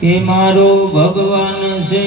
કે મારો ભગવાન છે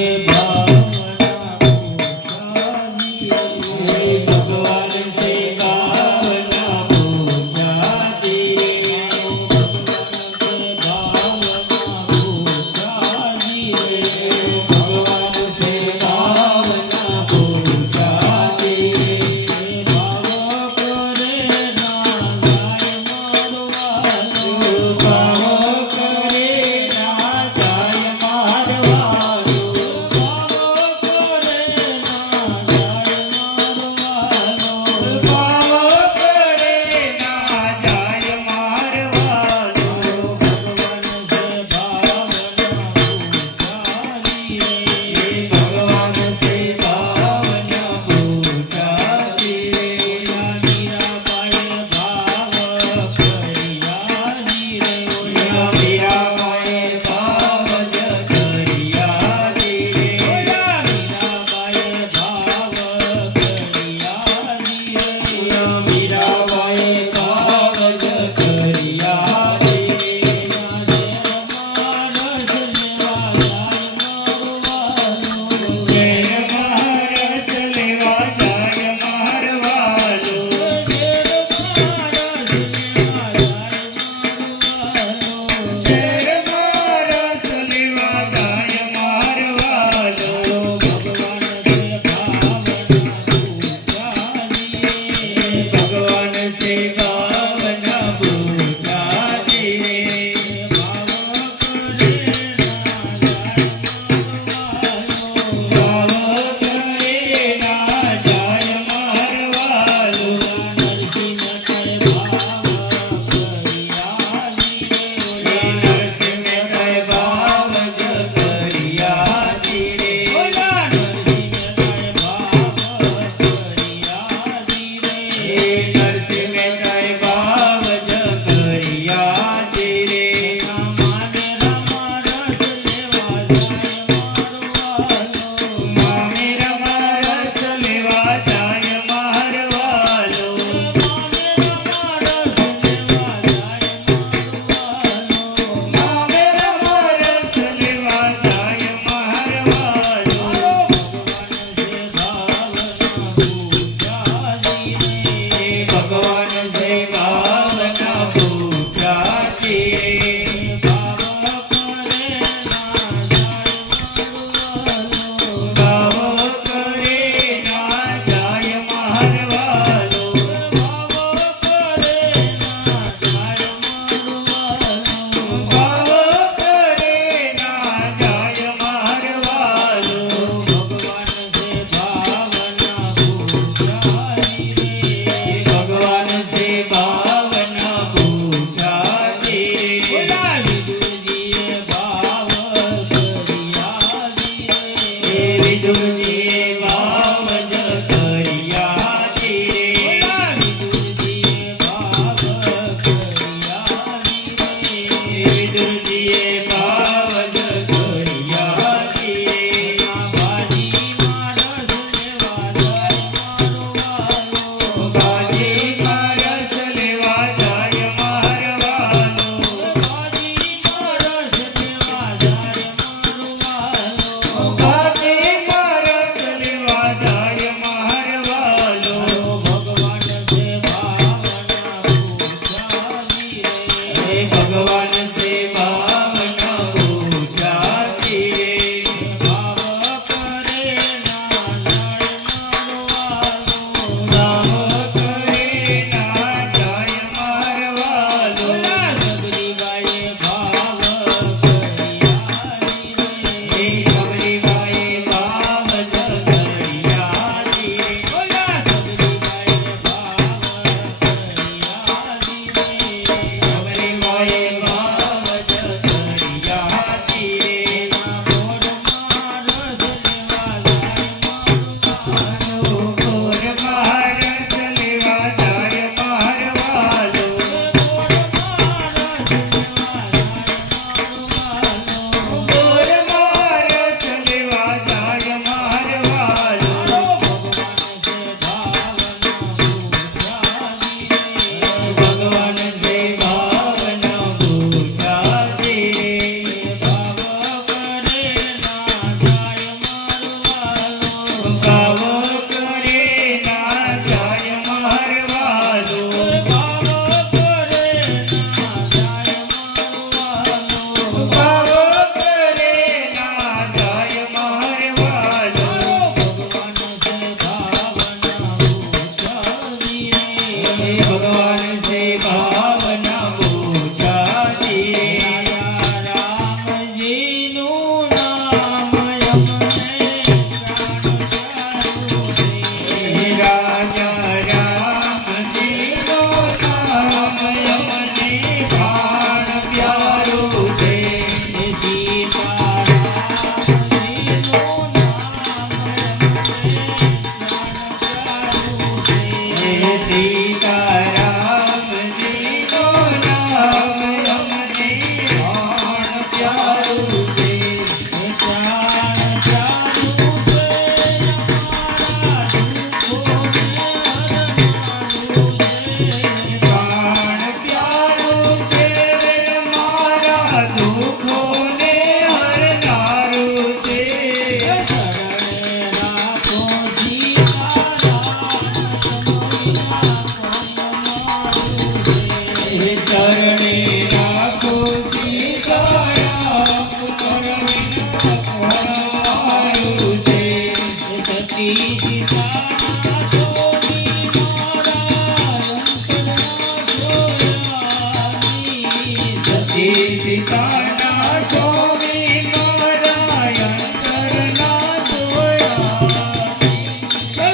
પિતાના સ્વામી મારા અંતરના જોયા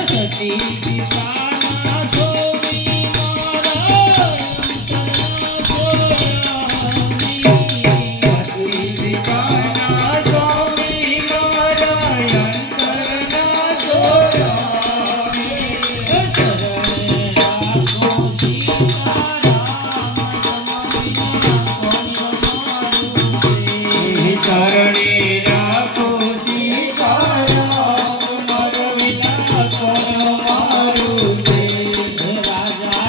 સતી પિતાના સ્વામી મારા અંતરના સતી પિતાના સ્વામી મારા અંતરના જોયા ચરણે રાખો સીતારામ મર વિના કોણ મારું છે રાજા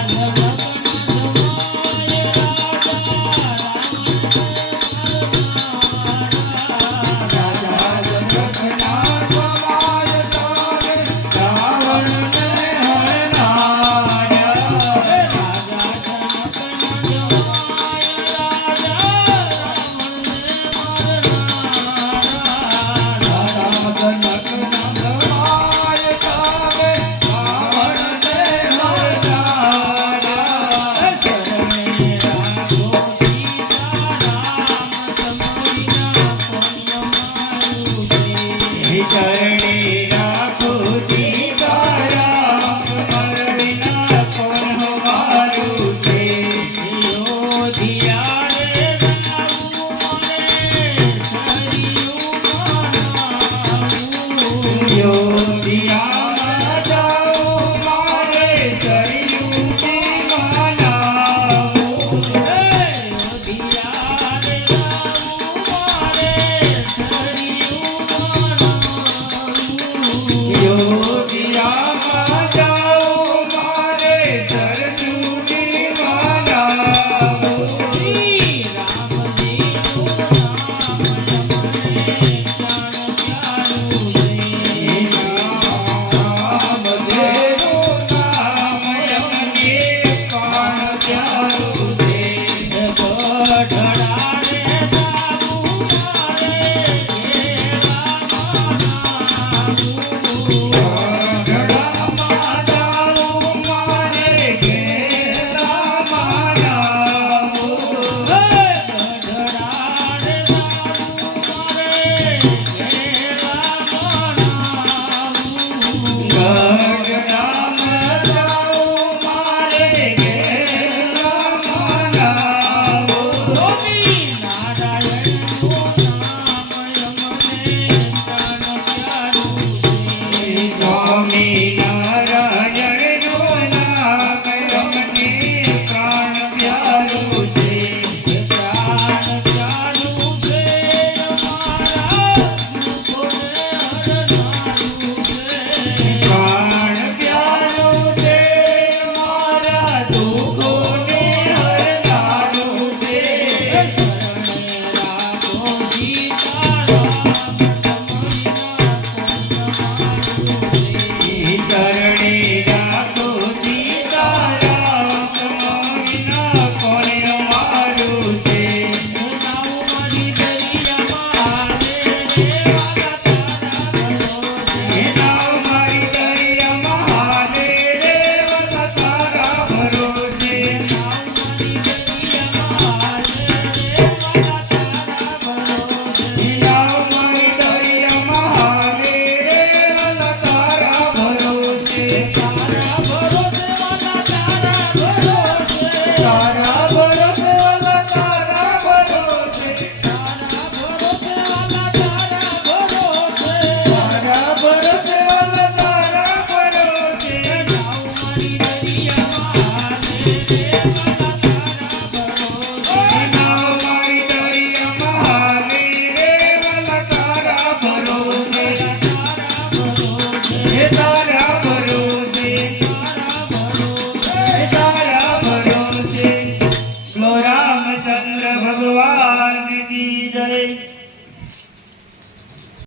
જનકના સમાજ તારે રાવણને હરનાર્યા ચરણે રાખો સીતારામ મર વિના કોણ મારું છે યોધિયામાં જાઉં મારે સરયુજી મનાવું યોધિયામાં જાઉં મારે સરયુજી મનાવું રામદેવનું નામ યમને કાન પ્યારું છે ગઢડામાં જાઉં મારે ઘેલામાં જાઉં ગઢડામાં જાઉં મારે ઘેલામાં જાઉં સ્વામી નારાયણનું નામ યમને પ્રાણ પ્યારું છે પ્રાણ પ્યારું છે મારા દુઃખોને હરનારું છે ચરણે રાખો સીતારામ વિના કોણ મારું છે નાવ મારી દરિયા મહાદેવ તારા ભરોસે નાવ મારી દરિયા મહાદેવ તારા ભરોસે તારા ભરોસે તારા ભરોસે તારા ભરોસે તારા ભરોસે નાવ મારી દરિયા મહાદેવ તારા ભરોસે હે તારા ભરોસે તારા ભરોસે લો રામચંદ્ર ભગવાન